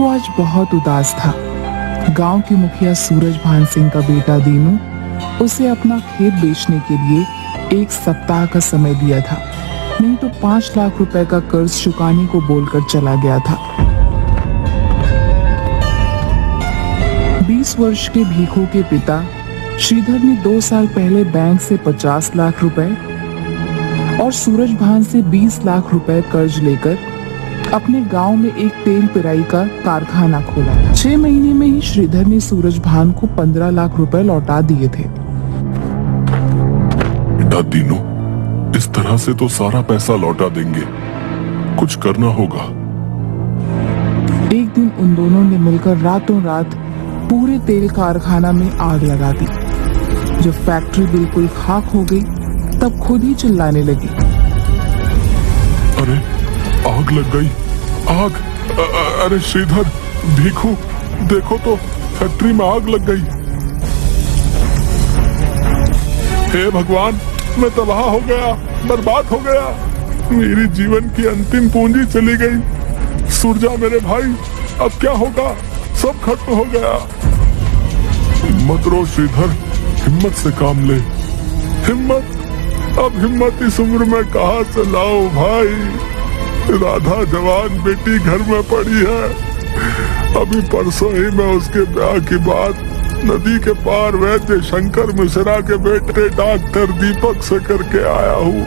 भीखू आज बहुत उदास था। गांव के मुखिया सूरज भान सिंह का बेटा दीनू उसे अपना खेत बेचने के लिए 1 सप्ताह का समय दिया था, नहीं तो 5 लाख रुपए का कर्ज चुकाने को बोलकर चला गया था। 20 वर्ष के भीखू के पिता श्रीधर ने 2 साल पहले बैंक से 50 लाख रुपए और सूरज भान से 20 लाख रुपए कर्ज लेकर अपने गांव में एक तेल पिराई का कारखाना खोला था। 6 महीने में ही श्रीधर ने सूरज भान को 15 लाख रुपए लौटा दिए थे। बेटा दीनू, इस तरह से तो सारा पैसा लौटा देंगे, कुछ करना होगा। एक दिन उन दोनों ने मिलकर रातों रात पूरे तेल कारखाना में आग लगा दी। जब फैक्ट्री बिल्कुल खाक हो गई तब खुद ही चिल्लाने लगी, अरे आग लग गई, आग! अरे श्रीधर, भीखू, देखो तो फैक्ट्री में आग लग गई। हे भगवान, मैं तबाह हो गया, बर्बाद हो गया, मेरी जीवन की अंतिम पूंजी चली गई। सुर जा मेरे भाई, अब क्या होगा, सब खत्म हो गया। मत रो श्रीधर, हिम्मत से काम ले। हिम्मत? अब हिम्मत इस उम्र में कहाँ से लाऊं भाई? राधा जवान बेटी घर में पड़ी है। अभी परसों ही मैं उसके ब्याह की बात नदी के पार वैद्य शंकर मिश्रा के बेटे डॉक्टर दीपक से करके आया हूँ।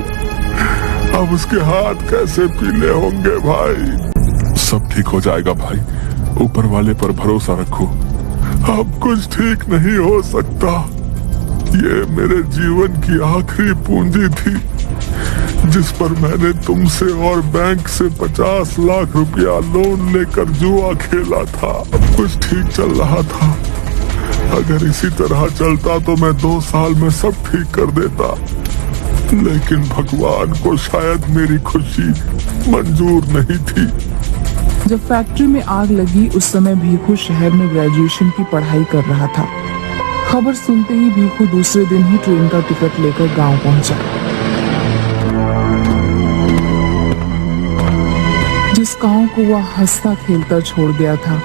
अब उसके हाथ कैसे पीले होंगे भाई। सब ठीक हो जाएगा भाई, ऊपर वाले पर भरोसा रखो। अब कुछ ठीक नहीं हो सकता। ये मेरे जीवन की आखिरी पूंजी थी जिस पर मैंने तुमसे और बैंक से 50 लाख रुपया लोन लेकर जुआ खेला था। कुछ ठीक चल रहा था। अगर इसी तरह चलता तो मैं 2 साल में सब ठीक कर देता, लेकिन भगवान को शायद मेरी खुशी मंजूर नहीं थी। जब फैक्ट्री में आग लगी उस समय भीखू शहर में ग्रेजुएशन की पढ़ाई कर रहा था। खबर सुनते ही भीखू दूसरे दिन ही ट्रेन का टिकट लेकर गांव पहुंचा। जिस गांव को वह हंसता खेलता छोड़ गया था,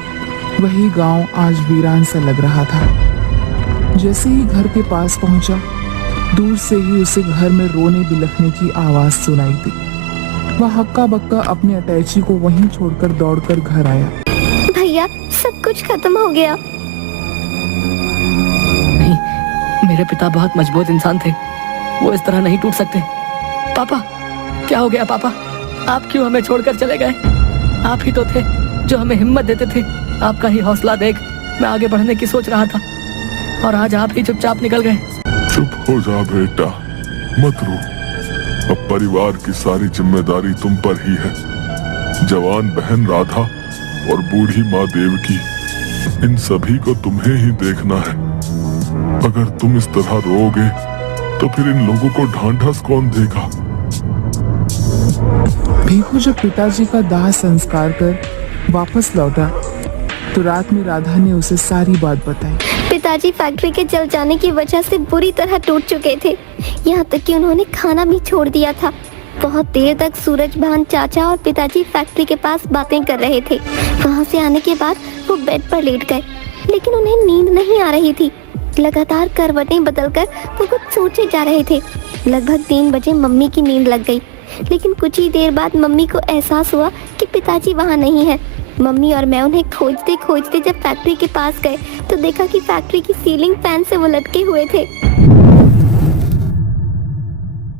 वही गांव आज वीरान सा लग रहा था। जैसे ही घर के पास पहुंचा, दूर से ही उसे घर में रोने बिलखने की आवाज सुनाई दी। वह हक्का बक्का अपने अटैची को वहीं छोड़कर दौड़कर घर आया। भैया, सब कुछ खत्म हो गया। नहीं, मेरे पिता बहुत मजबूत इंसान थे, वो इस तरह नहीं टूट सकते। पापा, क्या हो गया पापा? आप क्यों हमें छोड़कर चले गए? आप ही तो थे जो हमें हिम्मत देते थे। आपका ही हौसला देख मैं आगे बढ़ने की सोच रहा था, और आज आप ही चुपचाप निकल गए। चुप हो जा बेटा, मत रो। अब परिवार की सारी जिम्मेदारी तुम पर ही है। जवान बहन राधा और बूढ़ी माँ देवकी, इन सभी को तुम्हें ही देखना है। अगर तुम इस तरह रोओगे तो फिर इन लोगों को ढांढस कौन देगा? भीखू जब पिताजी का दाह संस्कार कर वापस लौटा तो रात में राधा ने उसे सारी बात बताई। पिताजी फैक्ट्री के जल जाने की वजह से बुरी तरह टूट चुके थे, यहाँ तक कि उन्होंने खाना भी छोड़ दिया था। बहुत देर तक सूरज भान चाचा और पिताजी फैक्ट्री के पास बातें कर रहे थे। वहाँ से आने के बाद वो बेड पर लेट गए, लेकिन उन्हें नींद नहीं आ रही थी। लगातार करवटें बदलकर वो कुछ सोचे जा रहे थे। लगभग 3 बजे मम्मी की नींद लग गई, लेकिन कुछ ही देर बाद मम्मी को एहसास हुआ कि पिताजी वहाँ नहीं है। मम्मी और मैं उन्हें खोजते खोजते जब फैक्ट्री के पास गए तो देखा कि फैक्ट्री की सीलिंग फैन से वो लटके हुए थे।